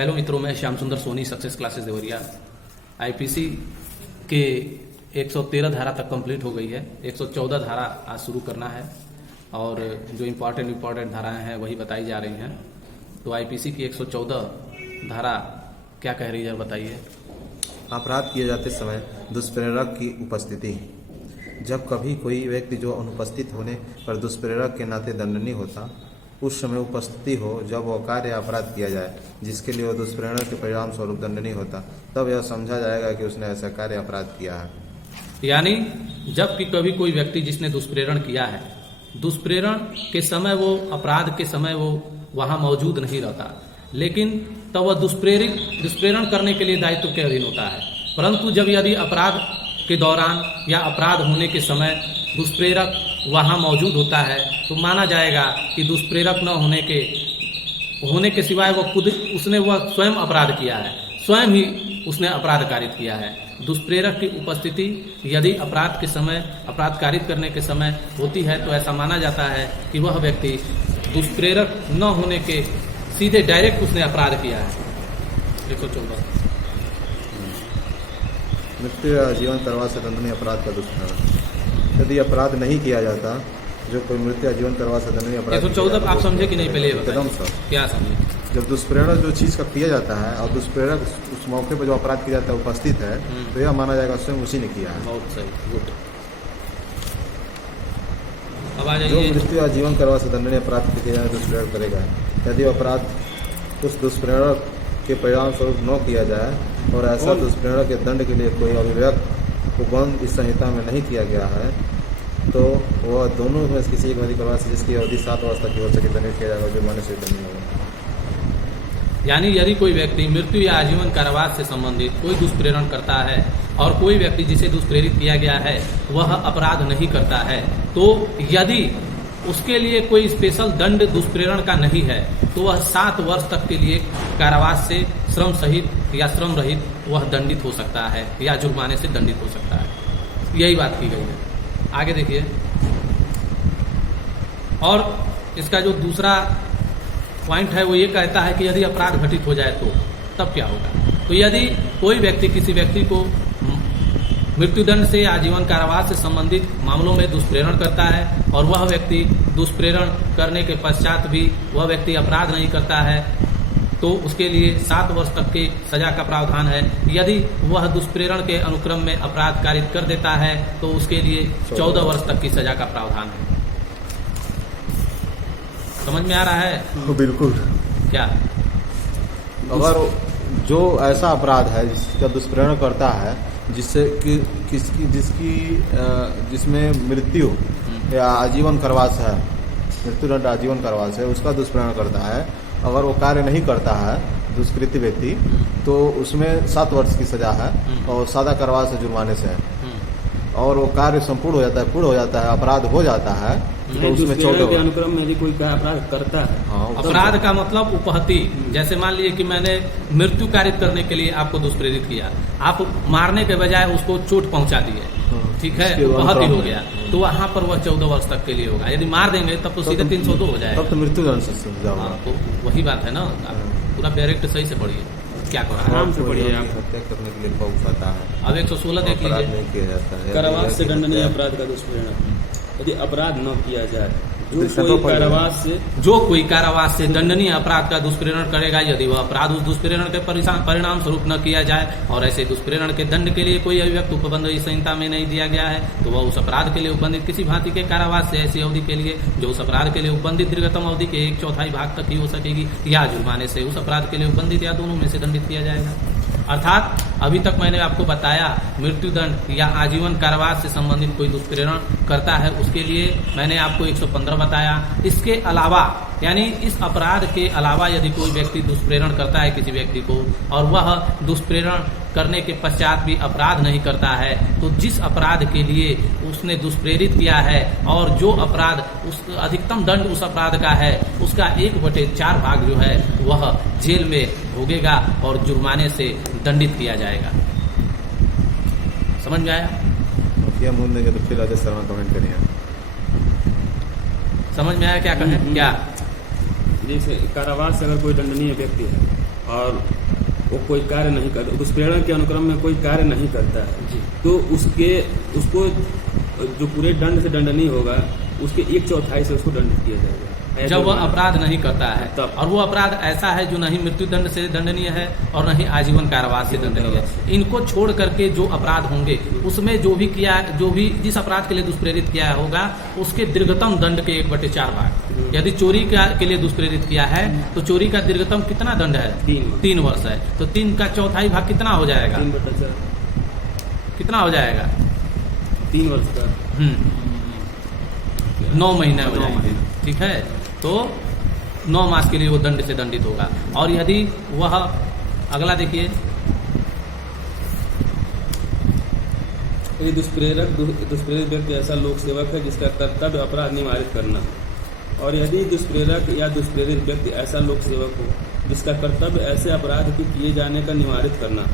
Hello मित्रों, मैं Shyam Sundar Soni success classes Deoria. IPC के 113 धारा तक कंप्लीट हो गई है। 114 धारा आज शुरू करना है और जो इम्पोर्टेंट धाराएं हैं वही बताई जा रही हैं। तो आईपीसी की 114 धारा क्या कह रही है बताइए। अपराध किए जाते समय दुष्प्रेरक की उपस्थिति। जब कभी कोई व्यक्ति जो अनुपस्थित होने पर दुष्प्रेरक के नाते दंडनीय होता, उस समय उपस्थिति हो जब वह कार्य अपराध किया जाए जिसके लिए वह दुष्प्रेरणा के परिणाम स्वरूप दंडनीय होता, तब यह समझा जाएगा कि उसने ऐसा कार्य अपराध किया है। यानी जब कि कभी कोई व्यक्ति जिसने दुष्प्रेरण किया है, दुष्प्रेरण के समय वो अपराध के समय वो वहां मौजूद नहीं रहता, लेकिन तब वह दुष्प्रेरण करने के लिए दायित्व के अधीन होता है। परंतु जब यदि अपराध के दौरान या अपराध होने के समय दुष्प्रेरक वहां मौजूद होता है तो माना जाएगा कि दुष्प्रेरक न होने के सिवाय उसने स्वयं अपराध किया है, स्वयं ही उसने अपराध कारित किया है। दुष्प्रेरक की उपस्थिति यदि अपराध के समय अपराध कारित करने के समय होती है तो ऐसा माना जाता है कि वह व्यक्ति दुष्प्रेरक न होने के सीधे डायरेक्ट उसने अपराध किया है। 114 मृत्यु या जीवन कारावास से दंडनीय अपराध का दुष्प्रेरण। यदि अपराध नहीं किया जाता, जो कोई मृत्यु या जीवन कारावास से दंडनीय अपराध 114 आप समझे कि नहीं? पहले एकदम सर, क्या समझे? जब दुष्प्रेरण जो चीज का किया जाता है और दुष्प्रेरक उस मौके पर जो अपराध किया जाता है उपस्थित है, तो यह माना जाएगा स्वयं उसी ने किया है। बहुत सही, गुड। अब आ जो जाइए। मृत्यु या जीवन कारावास से दंडनीय अपराध किया जाए दुष्प्रेरण करेगा यदि अपराध उस दुष्प्रेरक के परिणाम स्वरूप न किया जाए और ऐसा दुष्प्रेरण के दंड के लिए कोई अभिव्यक्त उपबंध इस संहिता में नहीं किया गया है, तो वह दोनों में से किसी एक अधिक कारावास जिसकी अवधि 7 वर्ष तक की हो सके दंडित किया जाएगा, जो माने से दंडनीय होगा। यानी यदि कोई व्यक्ति मृत्यु या आजीवन कारावास से संबंधित कोई दुष्प्रेरण करता है और कोई व्यक्ति जिसे दुष्प्रेरित किया गया है वह अपराध नहीं करता है, तो यदि उसके लिए कोई स्पेशल दंड दुष्प्रेरण का नहीं है तो वह 7 वर्ष तक के लिए कारावास से श्रम सहित या श्रम रहित वह दंडित हो सकता है या जुर्माने से दंडित हो सकता है। यही बात की गई है। आगे देखिए। और इसका जो दूसरा पॉइंट है वो ये कहता है कि यदि अपराध घटित हो जाए तो तब क्या होगा। तो यदि कोई व्यक्ति किसी व्यक्ति को मृत्युदंड से आजीवन कारावास से संबंधित मामलों में दुष्प्रेरण करता है और वह व्यक्ति दुष्प्रेरण करने के पश्चात भी वह व्यक्ति अपराध नहीं करता है, तो उसके लिए 7 वर्ष तक की सजा का प्रावधान है। यदि वह दुष्प्रेरण के अनुक्रम में अपराध कारित कर देता है तो उसके लिए 14 वर्ष तक की सजा का प्रावधान है। समझ में आ रहा है? तो बिल्कुल। क्या अगर जो ऐसा अपराध है जिसका दुष्प्रेरण करता है जिससे कि जिसमें मृत्यु या आजीवन कारावास है, मृत्युदंड आजीवन कारावास है, उसका दुष्प्रेरण करता है, अगर वो कार्य नहीं करता है दुष्कृत्य व्यक्ति, तो उसमें 7 वर्ष की सजा है और सादा कारावास से जुर्माने से है। और वो कार्य संपूर्ण हो जाता है, पूर्ण हो जाता है, अपराध हो जाता है तो उसमें 14 के अनुक्रम में यदि कोई अपराध करता है। हाँ, अपराध का मतलब उपहति। जैसे मान लीजिए कि मैंने मृत्यु कारित करने के लिए आपको दुष्प्रेरित किया, आप मारने के बजाय उसको चोट पहुंचा दिए, ठीक है, उपहति हो गया, तो वहां पर वह 14 वर्ष तक के लिए होगा। यदि मार देंगे तब तो सीधे 302 हो जाएगा, तब तो मृत्युदंड से सजा होगा। तो वही बात है ना। पूरा डायरेक्ट सही से पढ़िए क्या कर रहा है। आराम से पढ़िए आप। हत्या करने के लिए बहुत आता है। अब 116 देख अपराध लीजिए। नहीं किया जाता है। कारावास से दंडनीय अपराध का दुष्प्रेरण। यदि अपराध न किया जाए, जो कोई कारावास से दंडनीय अपराध का दुष्प्रेरण करेगा, यदि वह अपराध उस दुष्प्रेरण के परिणाम स्वरूप न किया जाए और ऐसे दुष्प्रेरण के दंड के लिए कोई अभिव्यक्त उपबंध इस संहिता में नहीं दिया गया है, तो वह उस अपराध के लिए उपबंधित किसी भांति के कारावास से ऐसी अवधि के लिए जो उस अपराध के लिए उपबंधित दीर्घतम अवधि के 1/4 भाग तक ही हो सकेगी, या जुर्माने से उस अपराध के लिए उपबंधित या दोनों में से दंडित किया जाएगा। अर्थात अभी तक मैंने आपको बताया मृत्युदंड या आजीवन कारावास से संबंधित कोई दुष्प्रेरण करता है उसके लिए मैंने आपको 115 बताया। इसके अलावा यानी इस अपराध के अलावा यदि कोई व्यक्ति दुष्प्रेरण करता है किसी व्यक्ति को और वह दुष्प्रेरण करने के पश्चात भी अपराध नहीं करता है, तो जिस अपराध के लिए उसने दुष्प्रेरित किया है और जो अपराध उस अधिकतम दंड उस अपराध का है उसका 1/4 भाग जो है वह जेल में भोगेगा और जुर्माने से दंडित किया जाएगा। समझ में आया? क्या मूल देंगे तो फिर राजेश शर्मा कमेंट करिए। समझ में आया क्या कहें? क्या जैसे कारावास से अगर कोई दंडनीय व्यक्ति है और वो कोई कार्य नहीं करता, दुष्प्रेरण के अनुक्रम में कोई कार्य नहीं करता है, जी। तो उसको जो पूरे दंड से दंडनीय होगा उसके 1/4 से उसको दंडित किया जाएगा जब वह अपराध नहीं करता है तब। और वो अपराध ऐसा है जो नहीं मृत्यु दंड से दंडनीय है और नहीं आजीवन कारावास से दंडनीय है। इनको छोड़ करके जो अपराध होंगे उसमें जो भी जिस अपराध के लिए दुष्प्रेरित किया होगा उसके दीर्घतम दंड के 1/4 भाग। यदि चोरी के लिए दुष्प्रेरित किया है तो चोरी का दीर्घतम कितना दंड है? 3 वर्ष है। तो 3 का चौथाई भाग कितना हो जाएगा? 3/4 कितना हो जाएगा? 3 वर्ष का 9 महीने हो जाएंगे। ठीक है, तो 9 मास के लिए वो दंड से दंडित होगा। और यदि वह अगला देखिए, यदि दुष्प्रेरित व्यक्ति ऐसा लोक सेवक है जिसका कर्तव्य अपराध निवारित करना, और यदि दुष्प्रेरक या दुष्प्रेरित व्यक्ति ऐसा लोक सेवक हो जिसका कर्तव्य ऐसे अपराध के किए जाने का निवारित करना,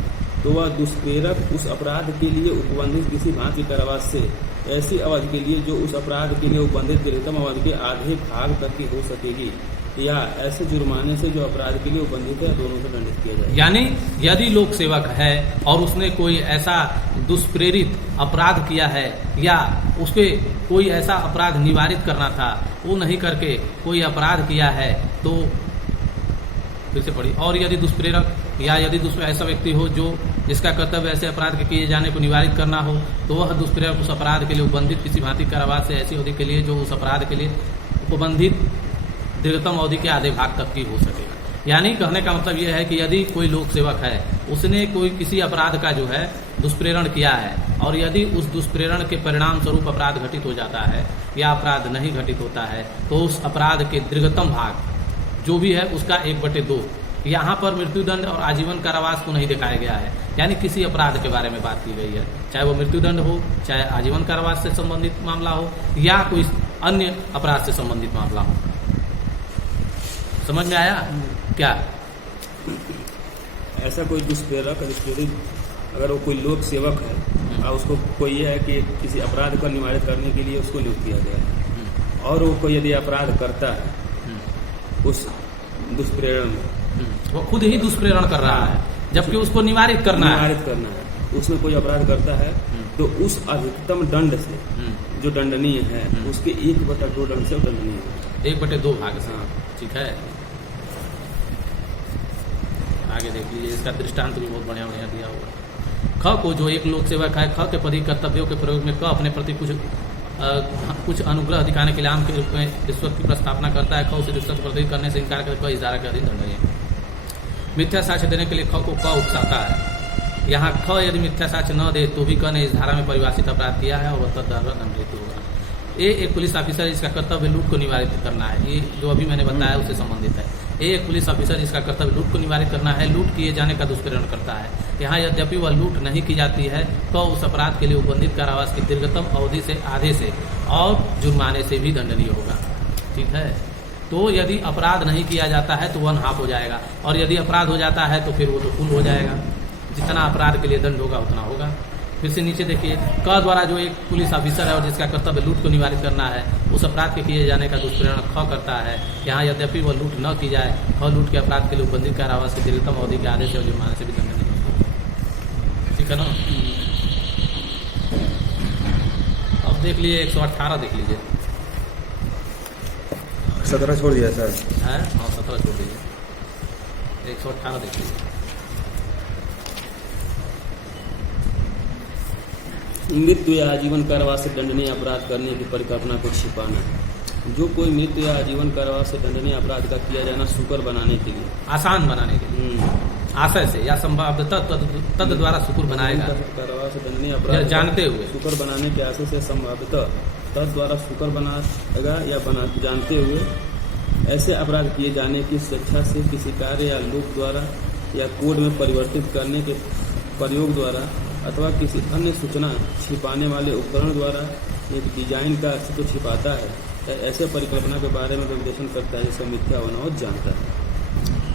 तो वह दुष्प्रेरक उस अपराध के लिए उपबंधित किसी भांति कारावास से ऐसी अवधि के लिए जो उस अपराध के लिए उपबंधित दीर्घतम अवधि के आधे भाग तक की हो सकेगी, या ऐसे जुर्माने से जो अपराध के लिए उपबंधित है दोनों से दंडित किया जाएगा। यानी यदि लोक सेवक है और उसने कोई ऐसा दुष्प्रेरित अपराध किया है या उसके कोई ऐसा अपराध निवारित करना था वो नहीं करके कोई अपराध किया है, तो फिर से पढ़ी, और यदि दुष्प्रेरक या यदि ऐसा व्यक्ति हो जो जिसका कर्तव्य ऐसे अपराध के किए जाने को निवारित करना हो, तो वह दुष्प्रेरक उस अपराध के लिए उपबंधित किसी भांति कारावास से ऐसी अवधि के लिए जो उस अपराध के लिए उपबंधित दीर्घतम अवधि के आधे भाग तक की हो सकेगा। यानी कहने का मतलब यह है कि यदि कोई लोक सेवक है उसने कोई किसी अपराध का जो है दुष्प्रेरण किया है और यदि उस दुष्प्रेरण के परिणाम स्वरूप अपराध घटित हो जाता है या अपराध नहीं घटित होता है, तो उस अपराध के दीर्घतम भाग जो भी है उसका 1/2। यहाँ पर मृत्युदंड और आजीवन कारावास को नहीं दिखाया गया है, यानी किसी अपराध के बारे में बात की गई है, चाहे वो मृत्युदंड हो, चाहे आजीवन कारावास से संबंधित मामला हो या कोई अन्य अपराध से संबंधित मामला हो। समझ में आया क्या? ऐसा कोई दुष्प्रेरक अगर वो कोई लोक सेवक है और उसको कोई ये है कि किसी अपराध को निवारित करने के लिए उसको नियुक्त किया गया है, और वो कोई यदि अपराध करता है उस दुष्प्रेरण में, वो खुद ही दुष्प्रेरण कर रहा है जबकि उसको निवारित करना है, उसमें कोई अपराध करता है, तो उस अधिकतम दंड से जो दंडनीय है उसके 1/2 दंड से दंडनीय है, 1/2 भाग से। ठीक है, आगे देख लीजिए, इसका दृष्टांत भी बहुत बढ़िया बढ़िया दिया हुआ। ख को जो एक लोक सेवक है, ख के पदी कर्तव्यों के प्रयोग में क अपने प्रति कुछ अनुग्रह दिखाने के लिए आम के रूप में रिश्वत की प्रस्तावना करता है, ख उसे रिश्वत प्रदान करने से इनकार करके इस धारा के अधीन दंडनीय है। मिथ्या साक्ष्य देने के लिए ख को क उकसाता है। यहाँ ख यदि मिथ्या साक्ष्य न दे तो भी क ने इस धारा में परिभाषित अपराध किया है और वह तदर्थ दंडित होगा। ए एक पुलिस ऑफिसर जिसका कर्तव्य लूट को निवारित करना है, ये जो अभी मैंने बताया उससे संबंधित है। एक पुलिस ऑफिसर जिसका कर्तव्य लूट को निवारित करना है, लूट किए जाने का दुष्प्रेरण करता है। यहाँ यद्यपि वह लूट नहीं की जाती है तो उस अपराध के लिए उपबंधित कारावास की दीर्घतम अवधि से आधे से और जुर्माने से भी दंडनीय होगा। ठीक है, तो यदि अपराध नहीं किया जाता है तो 1/2 हो जाएगा, और यदि अपराध हो जाता है तो फिर वो तो फुल हो जाएगा। जितना अपराध के लिए दंड होगा उतना होगा। फिर से नीचे देखिए, क द्वारा जो एक पुलिस ऑफिसर है और जिसका कर्तव्य लूट को निवारित करना है, उस अपराध के किए जाने का दुष्प्रेरण ख करता है। यहाँ यद्यपि वह लूट न की जाए, ख लूट के अपराध के लिए उपबंधित कारावास की दीर्घतम अवधि के आधे से और जुर्माने से भी दंडनीय होगा। ठीक है ना? अब देख लीजिए 118 देख लीजिए। 17 छोड़ दिया सर। है हाँ, 17 छोड़ दीजिए, 118 देख लीजिए। मृत्यु या आजीवन कारावास से दंडनीय अपराध करने की परिकल्पना को छिपाना है। जो कोई मृत्यु या आजीवन कारावास से दंडनीय अपराध का किया जाना सुकर बनाने के लिए, आसान बनाने के लिए, आशय से या संभाव्यतः तद द्वारा सुकुर बनाएगा। कारावास से दंडनीय अपराध जानते हुए सुकर बनाने के आशय से संभाव्यतः तद द्वारा सुकर बनाएगा या जानते हुए ऐसे अपराध किए जाने की स्वेच्छा से किसी कार्य या लोक द्वारा या कोड में परिवर्तित करने के प्रयोग द्वारा अथवा किसी अन्य सूचना छिपाने वाले उपकरण द्वारा एक डिजाइन का अस्तित्व छिपाता है, ऐसे परिकल्पना के बारे में विश्लेषण करता है जिसका मिथ्या होना और जानता है।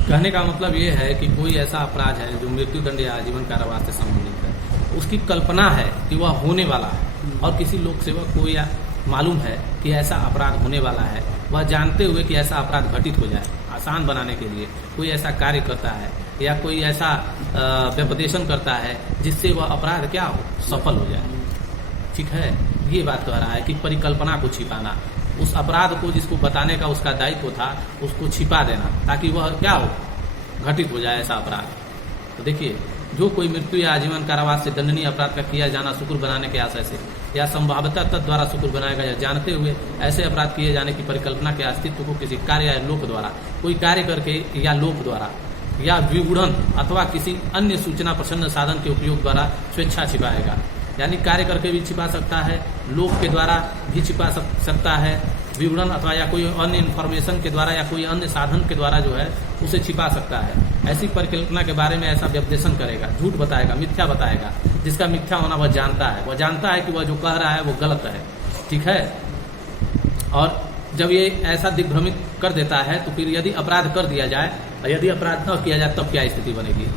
कहने का मतलब ये है कि कोई ऐसा अपराध है जो मृत्युदंड या आजीवन कारावास से संबंधित है, उसकी कल्पना है कि वह होने वाला है और किसी लोक सेवक को या मालूम है कि ऐसा अपराध होने वाला है, वह जानते हुए कि ऐसा अपराध घटित हो जाए, आसान बनाने के लिए कोई ऐसा कार्य करता है या कोई ऐसा व्यपदेशन करता है जिससे वह अपराध क्या हो, सफल हो जाए। ठीक है, ये बात कह रहा है कि परिकल्पना को छिपाना, उस अपराध को जिसको बताने का उसका दायित्व था उसको छिपा देना ताकि वह क्या हो, घटित हो जाए ऐसा अपराध। तो देखिए, जो कोई मृत्यु या आजीवन कारावास से दंडनीय अपराध का किया जाना शुक्र बनाने के आशय से या संभाव्यता तद्वारा शुक्र बनाएगा या जानते हुए ऐसे अपराध किए जाने की परिकल्पना के अस्तित्व को किसी कार्य या लोक द्वारा, कोई कार्य करके या लोक द्वारा या विगुणन अथवा किसी अन्य सूचना प्रसन्न साधन के उपयोग द्वारा स्वेच्छा छिपाएगा। यानी कार्य करके भी छिपा सकता है, लोक के द्वारा भी छिपा सकता है, विवरण अथवा या कोई अन्य इन्फॉर्मेशन के द्वारा या कोई अन्य साधन के द्वारा जो है उसे छिपा सकता है। ऐसी परिकल्पना के बारे में ऐसा व्यपदेशन करेगा, झूठ बताएगा, मिथ्या बताएगा, जिसका मिथ्या होना वह जानता है। वह जानता है कि वह जो कह रहा है वो गलत है। ठीक है, और जब ये ऐसा दिग्भ्रमित कर देता है तो फिर यदि अपराध कर दिया जाए और यदि अपराध न किया जाए तब क्या स्थिति बनेगी,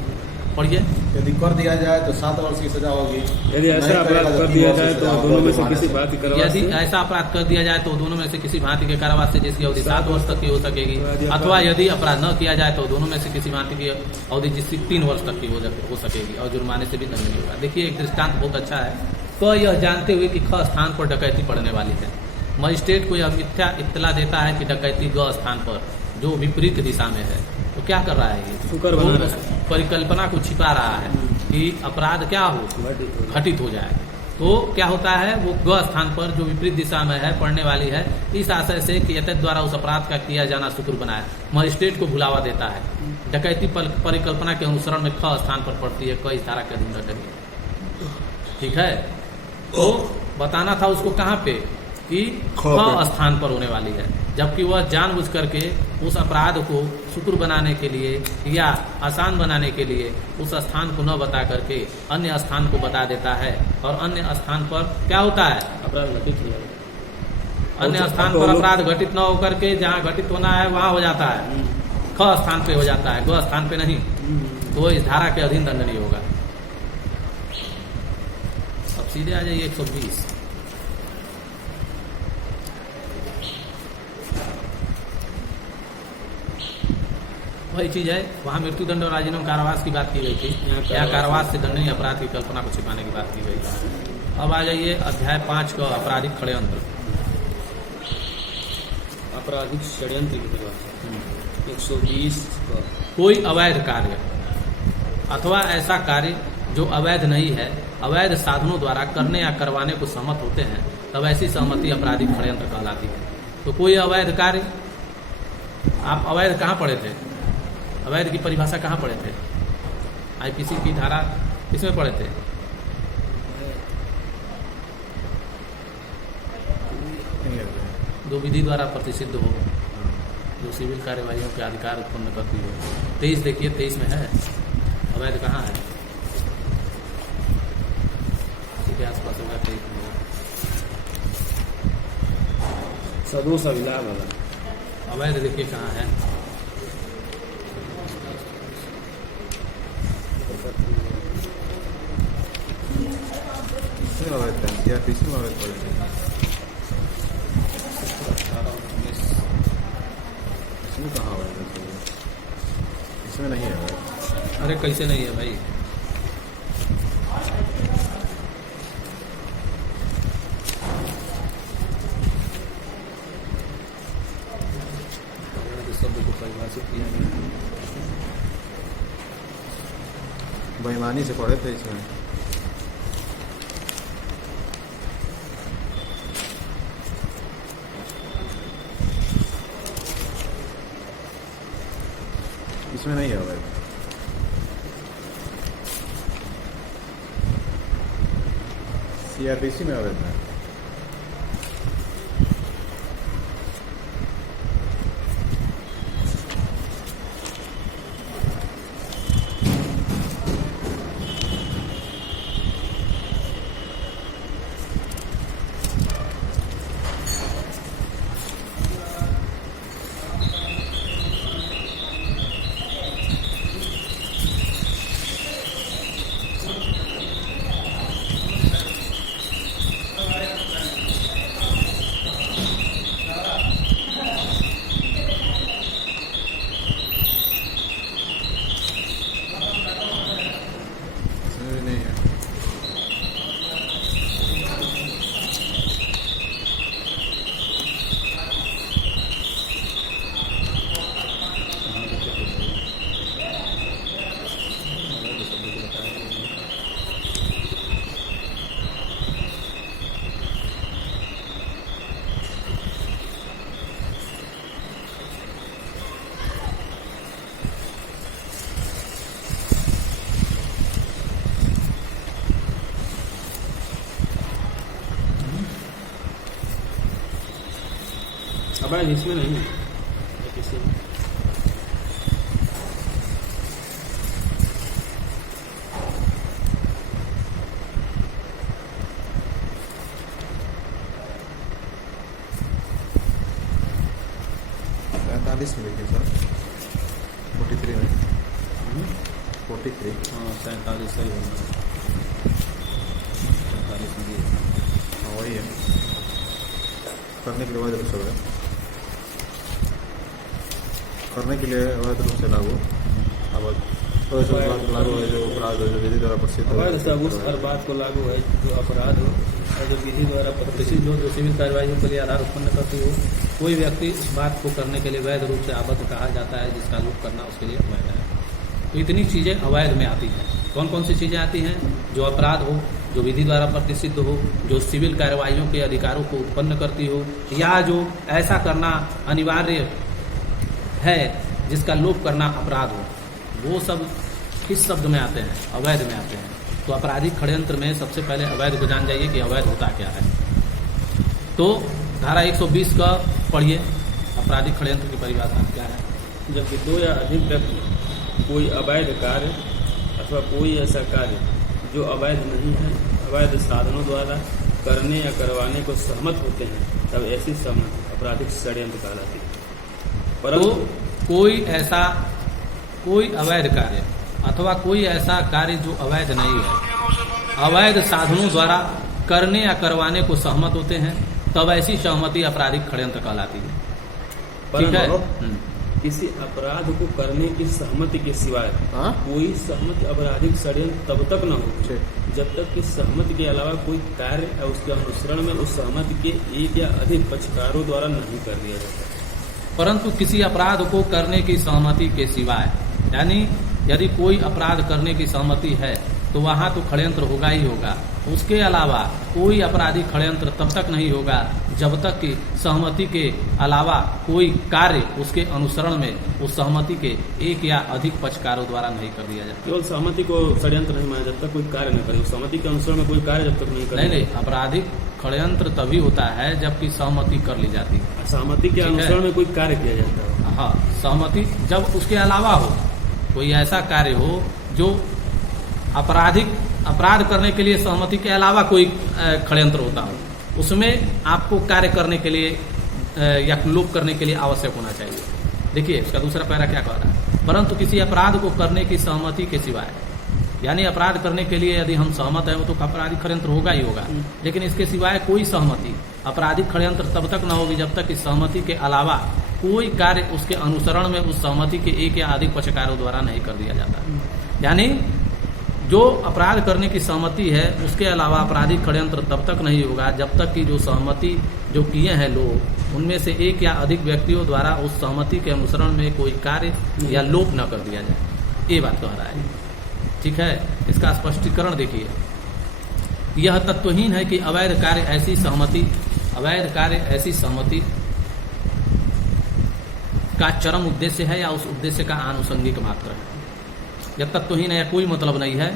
पढ़िए। यदि कर दिया जाए तो 7 वर्ष की सजा होगी। यदि ऐसा अपराध कर दिया जाए तो दोनों में से किसी भांति यदि ऐसा अपराध कर दिया जाए तो दोनों में से किसी भांति के कारावास से जिसकी अवधि 7 वर्ष तक की हो सकेगी, अथवा यदि अपराध न किया जाए तो दोनों में से किसी भांति की अवधि जिसकी 3 वर्ष तक की हो सकेगी और जुर्माने से भी दंडनीय होगा। देखिए, एक दृष्टांत बहुत अच्छा है। तो यह जानते हुए कि ख स्थान पर डकैती पड़ने वाली है, मजिस्ट्रेट को यह मिथ्या इत्तला देता है कि डकैती ग स्थान पर जो विपरीत दिशा में है। तो क्या कर रहा है ये, शुक्र बना रहा है, परिकल्पना को छिपा रहा है कि अपराध क्या हो, घटित हो जाए। तो क्या होता है, वो ग स्थान पर जो विपरीत दिशा में है पड़ने वाली है, इस आशय से कि यतत द्वारा उस अपराध का किया जाना शुक्र बनाए, मजिस्ट्रेट को भुलावा देता है। डकैती परिकल्पना के अनुसरण में ख स्थान पर पड़ती है, क इस धारा के अधीन डकैती। ठीक है, तो बताना था उसको कहाँ पे कि ख स्थान पर होने वाली है, जबकि वह जानबूझ करके उस अपराध को शुक्र बनाने के लिए या आसान बनाने के लिए उस स्थान को न बता करके अन्य स्थान को बता देता है। और अन्य स्थान पर क्या होता है, अपराध घटित हो जाएगा। अन्य स्थान पर अपराध घटित न होकर के जहाँ घटित होना है वहां हो जाता है, ख स्थान पे हो जाता है, ग स्थान पे नहीं। तो इस धारा के अधीन दंडनीय होगा। अब सीधे आ जाइए 120। वही चीज है, वहाँ मृत्युदंड और आजीवन कारावास की बात की गई थी, या कारावास से दंडनीय अपराध की कल्पना को छिपाने की बात की गई थी। अब आ जाइए अध्याय 5 का आपराधिक षड्यंत्र। आपराधिक षड्यंत्र की परिभाषा 120 का कोई अवैध कार्य अथवा ऐसा कार्य जो अवैध नहीं है, अवैध साधनों द्वारा करने या करवाने को सहमत होते हैं, तब ऐसी सहमति आपराधिक षड्यंत्र कहलाती है। तो कोई अवैध कार्य, आप अवैध कहाँ पढ़े थे, अवैध की परिभाषा कहाँ पढ़े थे, आईपीसी की धारा किसमें पढ़े थे? दो विधि द्वारा प्रतिषिद्ध हो, जो सिविल कार्यवाहियों के अधिकार उत्पन्न करती हो। 23 देखिए, 23 में है अवैध कहाँ है, इसी के आसपास होगा 23 में। सदोष अभिलाभ वाला अवैध देखिए कहाँ है, इसमें कहाँ है, इसमें नहीं है। अरे कैसे नहीं है भाई, शब्द को परिभाषित किया गया। बेईमानी से पढ़े थे इसमें। इसमें नहीं है अवैध, सीआरपीसी में अवैध है। अवैध इसमें नहीं है किसी में। पैंतालीस में लिखिए सर, 43 में 43। हाँ 47 सही होगा, 47 में दिए। हाँ वही है, करने के लिए अवैध रूप से है, करने के लिए अवैध रूप से लागू लागू है जो अपराध है जो विधि द्वारा प्रसिद्ध अवैध सब उस हर बात को लागू है जो अपराध हो और जो विधि द्वारा प्रतिष्ठित हो, जो सिविल कार्रवाई के लिए आधार उत्पन्न करती हो। कोई व्यक्ति उस बात को करने के लिए वैध रूप से आबद्ध कहा जाता है जिसका लोप करना उसके लिए अवैध है। तो इतनी चीज़ें अवैध में आती हैं। कौन कौन सी चीज़ें आती हैं? जो अपराध हो, जो विधि द्वारा प्रतिष्ठित हो, जो सिविल कार्रवाइयों के अधिकारों को उत्पन्न करती हो, या जो ऐसा करना अनिवार्य है जिसका लोप करना अपराध हो, वो सब किस शब्द में आते हैं? अवैध में आते हैं। तो आपराधिक षड्यंत्र में सबसे पहले अवैध को जान जाइए कि अवैध होता क्या है। तो धारा 120 का पढ़िए, आपराधिक षड्यंत्र की परिभाषा क्या है? जबकि दो या अधिक व्यक्ति कोई अवैध कार्य अथवा कोई ऐसा कार्य जो अवैध नहीं है, अवैध साधनों द्वारा करने या करवाने को सहमत होते हैं, तब ऐसी सहमति आपराधिक षड्यंत्र कहलाती है। परंतु कोई अवैध कार्य अथवा कोई ऐसा कार्य जो अवैध नहीं है, अवैध साधनों द्वारा करने या करवाने को सहमत होते हैं, तब ऐसी सहमति आपराधिक षड्यंत्र कहलाती है। ठीक है। किसी अपराध को करने की सहमति के सिवाय कोई सहमति आपराधिक षड्यंत्र तब तक न हो जब तक कि सहमति के अलावा कोई कार्य या उसके अनुसरण में उस सहमति के एक या अधिक पक्षकारों द्वारा नहीं कर दिया जाता। परंतु किसी अपराध को करने की सहमति के सिवाय, यानी यदि कोई अपराध करने की सहमति है तो वहां तो षड्यंत्र होगा ही होगा। उसके अलावा कोई आपराधिक षड्यंत्र तब तक नहीं होगा जब तक कि सहमति के अलावा कोई कार्य उसके अनुसरण में उस सहमति के एक या अधिक पक्षकारों द्वारा नहीं कर दिया जाता। केवल सहमति को षड्यंत्र नहीं माना जब तक कोई कार्य न करे, सहमति के अनुसरण में कोई कार्य जब तक नहीं करे। नहीं, आपराधिक षड्यंत्र तभी होता है जबकि सहमति कर ली जाती है। सहमति के अनुसरण में कोई कार्य किया जाता है। हाँ, सहमति जब उसके अलावा हो, कोई ऐसा कार्य हो जो अपराध करने के लिए सहमति के अलावा कोई षड्यंत्र होता हो, उसमें आपको कार्य करने के लिए या लोप करने के लिए आवश्यक होना चाहिए। देखिए इसका दूसरा पैरा क्या कह रहा है, परंतु किसी अपराध को करने की सहमति के सिवाय, यानी अपराध करने के लिए यदि हम सहमत हैं तो आपराधिक षड्यंत्र होगा ही होगा, लेकिन इसके सिवाय कोई सहमति आपराधिक षड्यंत्र तब तक न होगी जब तक इस सहमति के अलावा कोई कार्य उसके अनुसरण में उस सहमति के एक या अधिक पक्षकारों द्वारा नहीं कर दिया जाता। यानी जो अपराध करने की सहमति है उसके अलावा आपराधिक षड्यंत्र तब तक नहीं होगा जब तक कि जो सहमति जो किए हैं लोग, उनमें से एक या अधिक व्यक्तियों द्वारा उस सहमति के अनुसरण में कोई कार्य या लोप न कर दिया जाए। ये बात कह रहा है। ठीक है, इसका स्पष्टीकरण देखिए। यह तत्वहीन है कि अवैध कार्य ऐसी सहमति का चरम उद्देश्य है या उस उद्देश्य का आनुषंगिक मात्र है। यह तत्वहीन है, कोई मतलब नहीं है।